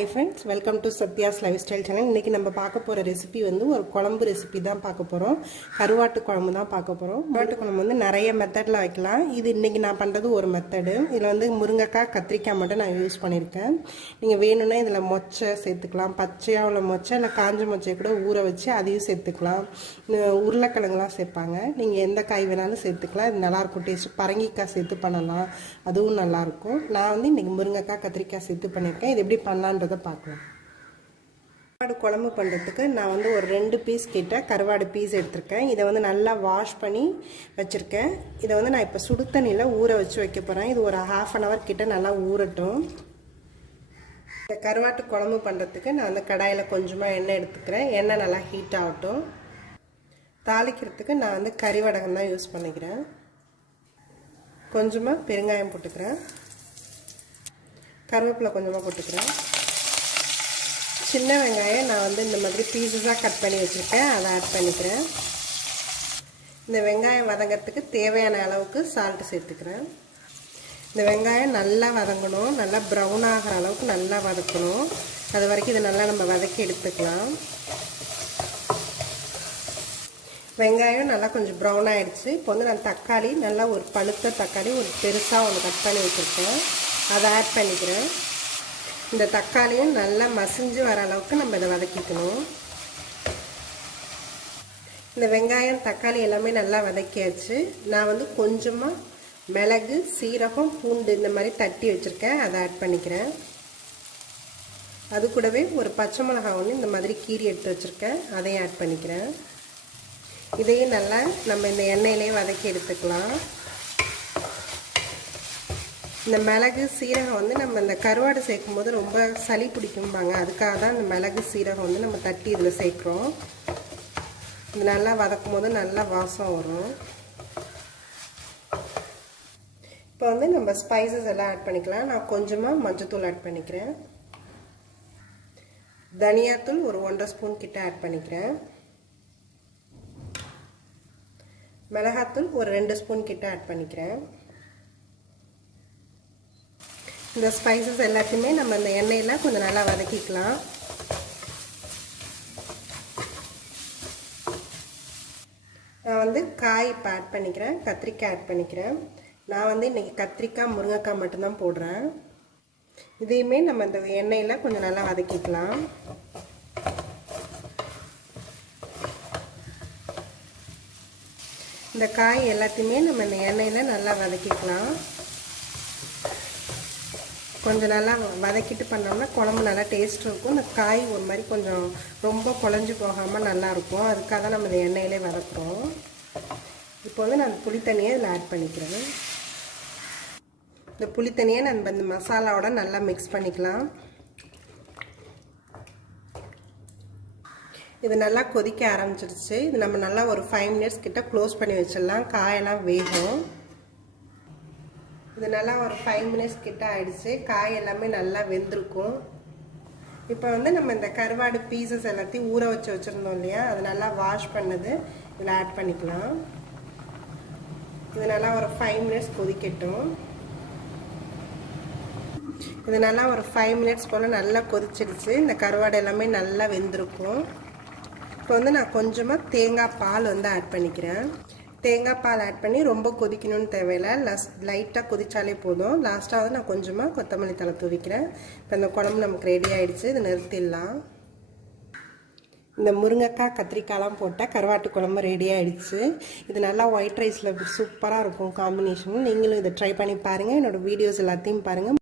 Hi friends, welcome to Satya's Lifestyle channel. இன்னைக்கு நம்ம பார்க்க போற ரெசிபி வந்து ஒரு குழம்பு ரெசிபி தான் பார்க்க போறோம். கருவாட்டு குழம்பு தான் பார்க்க போறோம். கருவாட்டு குழம்பு வந்து நிறைய மெத்தட்ல வைக்கலாம். இது இன்னைக்கு நான் பண்றது ஒரு மெத்தட். இதுல வந்து முருங்கைக்காய், கத்திரிக்காய் மட்டும் நான் யூஸ் பண்ணிருக்கேன். நீங்க வேணும்னா இதுல மொச்சை சேர்த்துக்கலாம். பச்சையா உள்ள மொச்சை இல்ல காஞ்ச மொச்சை கூட ஊற வச்சு அதையும் சேர்த்துக்கலாம். உருளைக்கிழங்குலாம் சேர்ப்பாங்க. நீங்க எந்த காய் வேணாலும் சேர்த்துக்கலாம். இது நல்லா இருக்கும் டேஸ்ட். பரங்கிக்காய் சேர்த்து பண்ணலாம். அதுவும் நல்லா இருக்கும். நான் வந்து இன்னைக்கு முருங்கைக்காய், கத்திரிக்காய் சேர்த்து பண்ணிருக்கேன். இது எப்படி பண்ணலான்றதை பார்க்கலாம். கருவாடு குழம்பு பண்ணுறதுக்கு நான் வந்து ஒரு 2 பீஸ் கிட்ட கருவாடு பீஸ் எடுத்திருக்கேன். இதை வந்து நல்லா வாஷ் பண்ணி வச்சுருக்கேன். இதை வந்து நான் இப்போ சுடு தண்ணியில் ஊற வச்சு வைக்க போகிறேன். இது ஒரு 1/2 hour கிட்ட நல்லா ஊறட்டும். இந்த கருவாட்டு குழம்பு பண்ணுறதுக்கு நான் வந்து கடாயில் கொஞ்சமாக எண்ணெய் எடுத்துக்கிறேன். எண்ணெய் நல்லா ஹீட் ஆகட்டும். தாளிக்கிறதுக்கு நான் வந்து கறிவடகம் தான் யூஸ் பண்ணிக்கிறேன். கொஞ்சமாக பெருங்காயம் போட்டுக்கிறேன். கருவேப்பிலை கொஞ்சமாக போட்டுக்கிறேன். சின்ன வெங்காயம் நான் வந்து இந்த மாதிரி பீஸஸாக கட் பண்ணி வச்சுருக்கேன். அதை ஆட் பண்ணிக்கிறேன். இந்த வெங்காயம் வதங்கிறதுக்கு தேவையான அளவுக்கு சால்ட்டு சேர்த்துக்கிறேன். இந்த வெங்காயம் நல்லா வதங்கணும். நல்லா ப்ரௌன் ஆகிற அளவுக்கு நல்லா வதக்கணும். அது வரைக்கும் இதை நல்லா நம்ம வதக்கி எடுத்துக்கலாம். வெங்காயம் நல்லா கொஞ்சம் ப்ரௌன் ஆகிடுச்சு. இப்போ வந்து நான் தக்காளி நல்லா ஒரு பழுத்த தக்காளி ஒரு பெருசாக ஒன்று கட் பண்ணி வச்சுருக்கேன். அதை ஆட் பண்ணிக்கிறேன். இந்த தக்காளியும் நல்லா மசிஞ்சு வர அளவுக்கு நம்ம இதை வதக்கிக்கணும். இந்த வெங்காயம் தக்காளி எல்லாமே நல்லா வதக்கியாச்சு. நான் வந்து கொஞ்சமாக மிளகு, சீரகம், பூண்டு இந்த மாதிரி தட்டி வச்சுருக்கேன். அதை ஆட் பண்ணிக்கிறேன். அது கூடவே ஒரு பச்சை மிளகாய் ஒன்று இந்த மாதிரி கீரி எடுத்து வச்சுருக்கேன். அதையும் ஆட் பண்ணிக்கிறேன். இதையும் நல்லா நம்ம இந்த எண்ணெயிலே வதக்கி எடுத்துக்கலாம். இந்த மிளகு சீரகம் வந்து நம்ம இந்த கருவாடு சேர்க்கும் போது ரொம்ப சளி பிடிக்கும்பாங்க. அதுக்காக தான் இந்த மிளகு சீரகம் வந்து நம்ம தட்டி இதில் சேர்க்குறோம். இது நல்லா வதக்கும் போது நல்லா வாசம் வரும். இப்போ வந்து நம்ம ஸ்பைசஸ் எல்லாம் ஆட் பண்ணிக்கலாம். நான் கொஞ்சமாக மஞ்சத்தூள் ஆட் பண்ணிக்கிறேன். தனியாத்தூள் ஒரு 1.5 ஸ்பூன் கிட்ட ஆட் பண்ணிக்கிறேன். மிளகாத்தூள் ஒரு 2 ஸ்பூன் கிட்ட ஆட் பண்ணிக்கிறேன். இந்த ஸ்பைசஸ் எல்லாத்தையுமே நம்ம இந்த எண்ணெயில் கொஞ்சம் நல்லா வதக்கிக்கலாம். நான் வந்து காய் இப்போ ஆட் பண்ணிக்கிறேன். கத்திரிக்காய் ஆட் பண்ணிக்கிறேன். நான் வந்து இன்றைக்கி கத்திரிக்காய், முருங்கைக்காய் மட்டும்தான் போடுறேன். இதையுமே நம்ம இந்த எண்ணெயில் கொஞ்சம் நல்லா வதக்கிக்கலாம். இந்த காய் எல்லாத்தையுமே நம்ம இந்த எண்ணெயில் நல்லா வதக்கிக்கலாம். கொஞ்சம் நல்லா வதக்கிட்டு பண்ணோம்னா குழம்பு நல்லா டேஸ்ட் இருக்கும். இந்த காய் ஒரு மாதிரி கொஞ்சம் ரொம்ப குழஞ்சி போகாமல் நல்லாயிருக்கும். அதுக்காக தான் நம்ம இந்த எண்ணெயிலே வதக்குறோம். இப்போ வந்து நான் புளி தண்ணியை இதில் ஆட் பண்ணிக்கிறேன். இந்த புளி தண்ணியை நம்ம இந்த மசாலாவோட நல்லா மிக்ஸ் பண்ணிக்கலாம். இது நல்லா கொதிக்க ஆரம்பிச்சிருச்சு. இது நம்ம நல்லா ஒரு 5 minutes கிட்ட க்ளோஸ் பண்ணி வச்சிடலாம். காயெல்லாம் வேகும். இது நல்லா ஒரு 5 minutes கிட்ட ஆயிடுச்சு. காய் எல்லாமே நல்லா வெந்திருக்கும். இப்போ வந்து நம்ம இந்த கருவாடு பீசஸ் எல்லாத்தையும் ஊற வச்சு வச்சுருந்தோம் இல்லையா, அது நல்லா வாஷ் பண்ணது இதில் ஆட் பண்ணிக்கலாம். இது நல்லா ஒரு 5 minutes கொதிக்கட்டும். இது நல்லா ஒரு 5 minutes போல் நல்லா கொதிச்சிடுச்சு. இந்த கருவாடு எல்லாமே நல்லா வெந்திருக்கும். இப்போ வந்து நான் கொஞ்சமாக தேங்காய் பால் வந்து ஆட் பண்ணிக்கிறேன். தேங்காய் பால் ஆட் பண்ணி ரொம்ப கொதிக்கணும்னு தேவையில்லை. லைட்டாக கொதிச்சாலே போதும். லாஸ்ட்டாக வந்து நான் கொஞ்சமாக கொத்தமல்லி தழை தூவிக்கிறேன். இப்போ இந்த குழம்பு நமக்கு ரெடி ஆகிடுச்சு. இது நிறுத்திடலாம். இந்த முருங்கைக்காய், கத்திரிக்காய்லாம் போட்டால் கருவாட்டு குழம்பு ரெடி ஆகிடுச்சு. இது நல்லா ஒயிட் ரைஸில் சூப்பராக இருக்கும் காம்பினேஷன். நீங்களும் இதை ட்ரை பண்ணி பாருங்கள். என்னோடய வீடியோஸ் எல்லாத்தையும் பாருங்கள்.